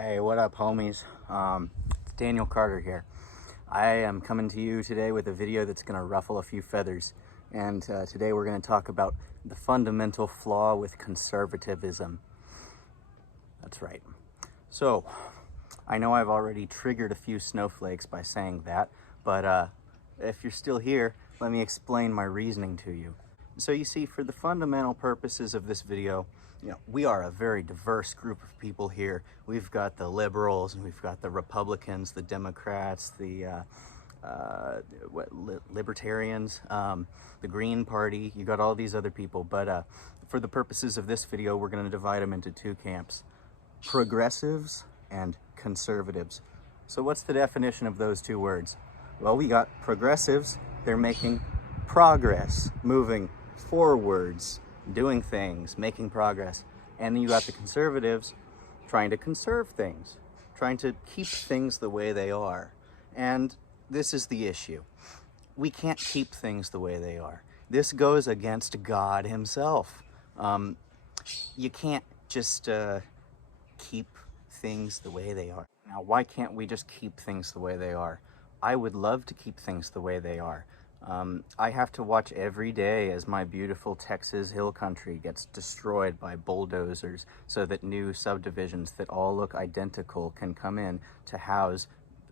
Hey, what up, homies? It's Daniel Carter here. I am coming to you today with a video that's going to ruffle a few feathers. And today we're going to talk about the fundamental flaw with conservatism. That's right. So, I know I've already triggered a few snowflakes by saying that, but if you're still here, let me explain my reasoning to you. So you see, for the fundamental purposes of this video, we are a very diverse group of people here. We've got the liberals, and we've got the Republicans, the Democrats, the libertarians, the Green Party. You got all these other people, but for the purposes of this video, we're going to divide them into two camps: progressives and conservatives. So what's the definition of those two words? Well, we got progressives. They're making progress, moving forwards, doing things, making progress. And then you got the conservatives trying to conserve things, trying to keep things the way they are. And this is the issue. We can't keep things the way they are. This goes against God himself. You can't just keep things the way they are. Now, why can't we just keep things the way they are? I would love to keep things the way they are. I have to watch every day as my beautiful Texas hill country gets destroyed by bulldozers so that new subdivisions that all look identical can come in to house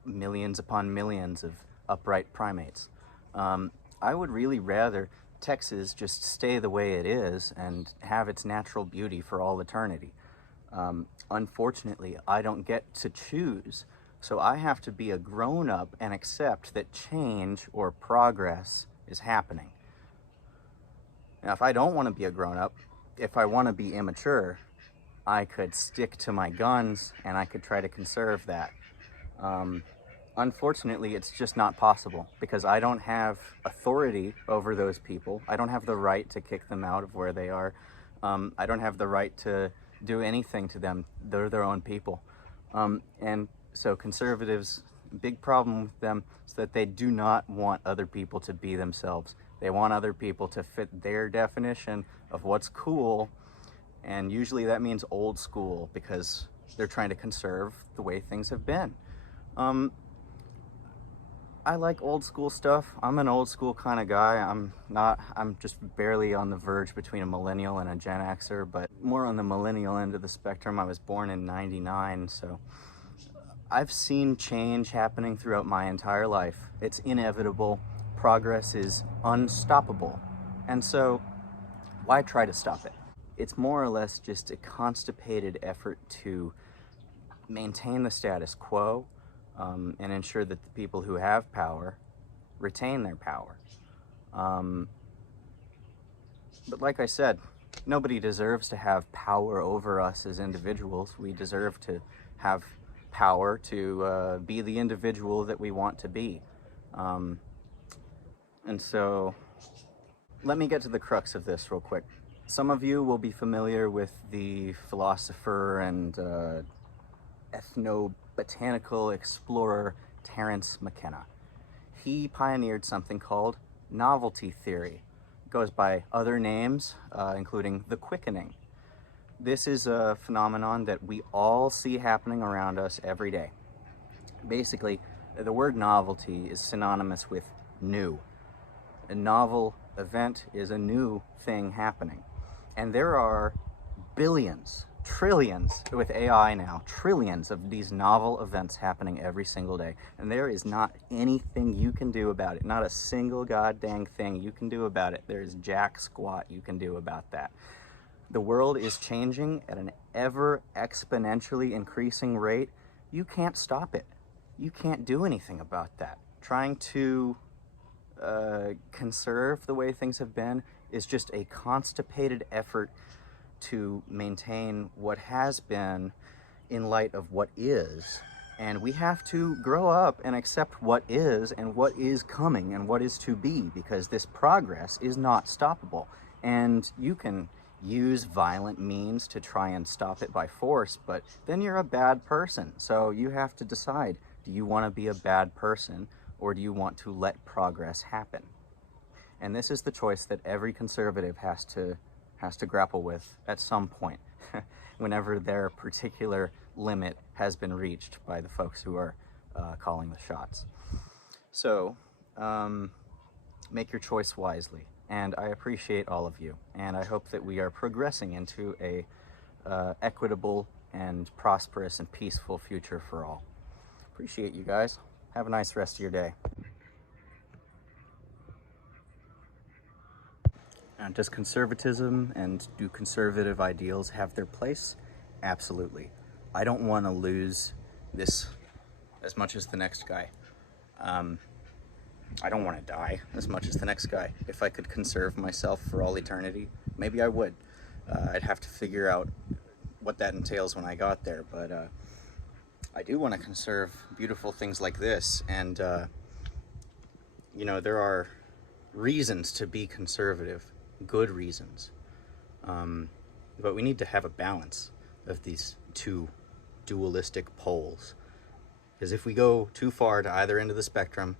millions upon millions of upright primates. I would really rather Texas just stay the way it is and have its natural beauty for all eternity. Unfortunately, I don't get to choose. So I have to be a grown-up and accept that change or progress is happening. Now, if I don't want to be a grown-up, if I want to be immature, I could stick to my guns and I could try to conserve that. Unfortunately, it's just not possible because I don't have authority over those people. I don't have the right to kick them out of where they are. I don't have the right to do anything to them. They're their own people. So conservatives, big problem with them is that they do not want other people to be themselves. They want other people to fit their definition of what's cool, and usually that means old school because they're trying to conserve the way things have been. I like old school stuff. I'm an old school kind of guy. I'm just barely on the verge between a millennial and a Gen Xer, but more on the millennial end of the spectrum. I was born in '99, so I've seen change happening throughout my entire life. It's inevitable. Progress is unstoppable. And so, why try to stop it? It's more or less just a constipated effort to maintain the status quo and ensure that the people who have power retain their power. But like I said, nobody deserves to have power over us as individuals. We deserve to have power to be the individual that we want to be. And so let me get to the crux of this real quick. Some of you will be familiar with the philosopher and ethnobotanical explorer Terence McKenna. He pioneered something called novelty theory. It goes by other names, including the quickening. This is a phenomenon that we all see happening around us every day. Basically, the word novelty is synonymous with new. A novel event is a new thing happening. And there are billions, trillions, with AI now, trillions of these novel events happening every single day. And there is not anything you can do about it. Not a single goddamn thing you can do about it. There is jack squat you can do about that. The world is changing at an ever exponentially increasing rate. You can't stop it. You can't do anything about that. Trying to conserve the way things have been is just a constipated effort to maintain what has been in light of what is. And we have to grow up and accept what is and what is coming and what is to be, because this progress is not stoppable. And you can use violent means to try and stop it by force, but then you're a bad person. So you have to decide, do you want to be a bad person or do you want to let progress happen? And this is the choice that every conservative has to grapple with at some point. whenever their particular limit has been reached by the folks who are calling the shots. So make your choice wisely, and I appreciate all of you, and I hope that we are progressing into a equitable and prosperous and peaceful future for all. Appreciate you guys. Have a nice rest of your day. Does conservatism and do conservative ideals have their place? Absolutely. I don't want to lose this as much as the next guy. I don't want to die as much as the next guy. If I could conserve myself for all eternity, maybe I would. I'd have to figure out what that entails when I got there, but I do want to conserve beautiful things like this, and you know, there are reasons to be conservative, good reasons, but we need to have a balance of these two dualistic poles, because if we go too far to either end of the spectrum,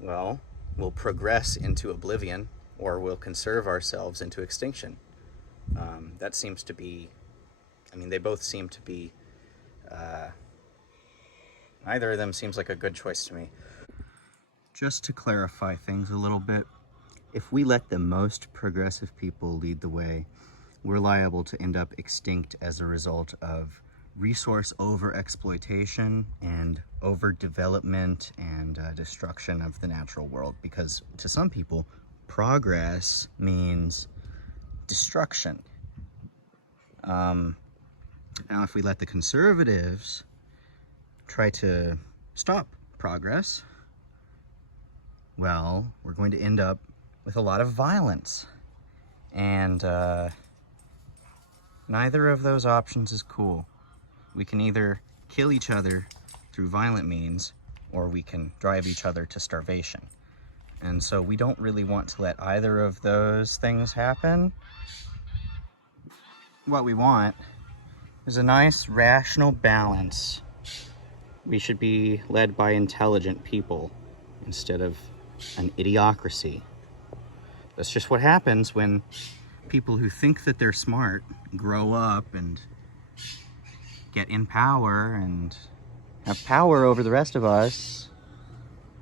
well, we'll progress into oblivion, or we'll conserve ourselves into extinction. That seems to be, I mean, they both seem to be, neither of them seems like a good choice to me. Just to clarify things a little bit, if we let the most progressive people lead the way, we're liable to end up extinct as a result of resource over-exploitation and overdevelopment and destruction of the natural world. Because to some people, progress means destruction. Now, if we let the conservatives try to stop progress, well, we're going to end up with a lot of violence. And neither of those options is cool. We can either kill each other through violent means, or we can drive each other to starvation. And so we don't really want to let either of those things happen. What we want is a nice, rational balance. We should be led by intelligent people instead of an idiocracy. That's just what happens when people who think that they're smart grow up and get in power and have power over the rest of us.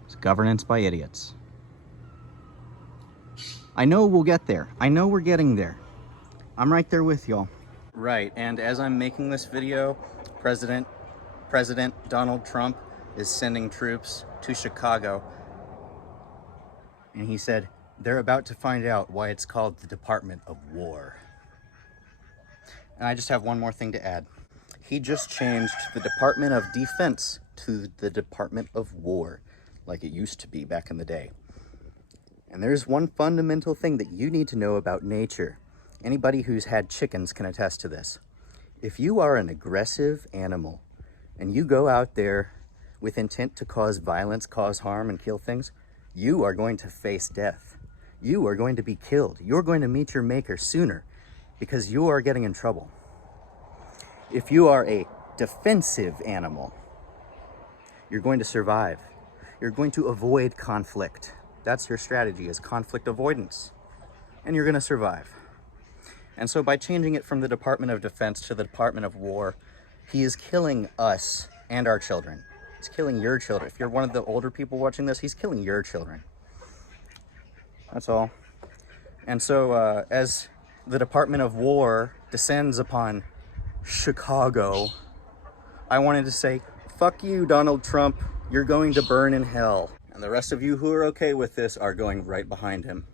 It's governance by idiots. I know we'll get there. I know we're getting there. I'm right there with y'all. Right, and as I'm making this video, President Donald Trump is sending troops to Chicago. And he said, they're about to find out why it's called the Department of War. And I just have one more thing to add. He just changed the Department of Defense to the Department of War, like it used to be back in the day. And there's one fundamental thing that you need to know about nature. Anybody who's had chickens can attest to this. If you are an aggressive animal and you go out there with intent to cause violence, cause harm, and kill things, you are going to face death. You are going to be killed. You're going to meet your maker sooner because you are getting in trouble. If you are a defensive animal, you're going to survive. You're going to avoid conflict. That's your strategy, is conflict avoidance. And you're going to survive. And so by changing it from the Department of Defense to the Department of War, he is killing us and our children. He's killing your children. If you're one of the older people watching this, he's killing your children. That's all. And so as the Department of War descends upon Chicago, I wanted to say, fuck you, Donald Trump. You're going to burn in hell. And the rest of you who are okay with this are going right behind him.